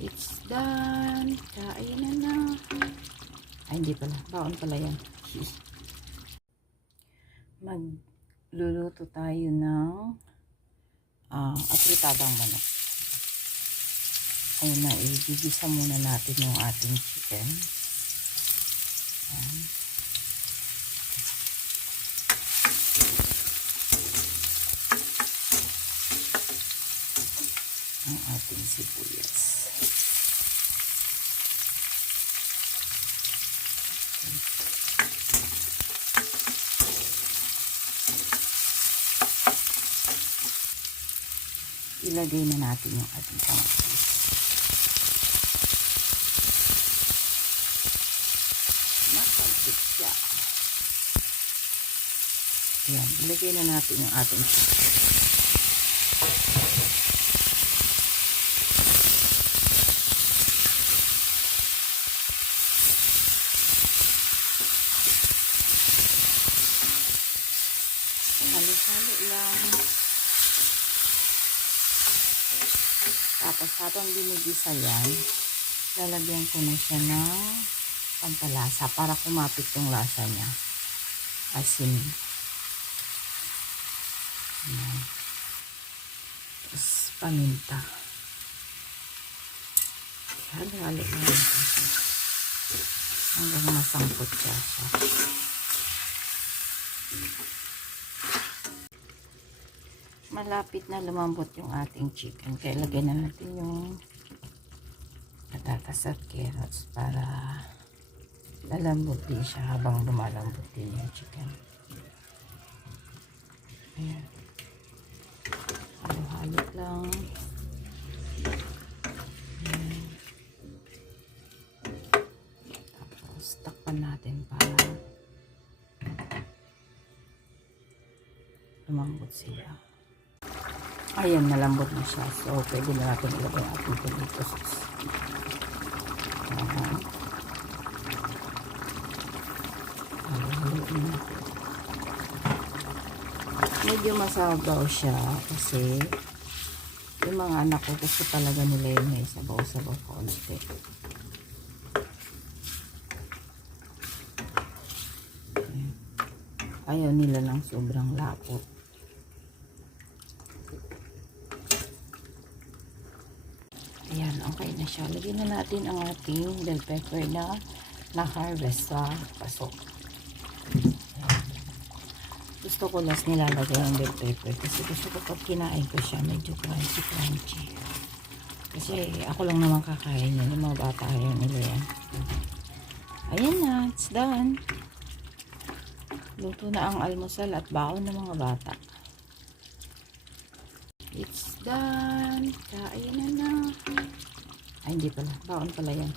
It's done. Kain na. Ay, hindi pala. Baon pala yan. Magluluto tayo ng apritadang manok. Ayun na, igigisa muna natin yung ating chicken. Ayan. Ang ating sibuyas. Ilagay na natin yung ating kamatis. Nakalpit siya. Ayan, ilagay na natin yung ating chicken. Halo-halo lang. Tapos habang binigisa yan, lalagyan ko na siya ng pampalasa para kumapit yung lasa niya. Asin. Ayan. Tapos paminta. Halo-halo lang. Hanggang masangkot siya. Malapit na lumambot yung ating chicken. Kaya lagyan na natin yung patatas at carrots para lalambot din siya habang lumalambot din yung chicken. Ayan. Halo-halo lang. Ayan. Tapos takpan natin para lumambot sila. Ayan, nalambot na siya. So, pwede na natin ilagay ang ating tomato sauce. Ayan. Halo-halo na. Medyo masabaw siya kasi yung mga anak ko gusto talaga nila yung may sabaw-sabaw konti. Ayaw nila lang sobrang lapot. Ayan, okay na siya. Lagyan na natin ang ating bell pepper na na-harvest sa pasok. Ayan. Gusto ko last nilalagay ang bell pepper kasi gusto ko pag kinain ko siya medyo crunchy. Kasi ako lang naman kakain yan. Yung mga bata ayaw nila yan. Ayan na, it's done. Luto na ang almusal at baon ng mga bata. It's done. Kain na. Ay, hindi pala. Baon pala yan.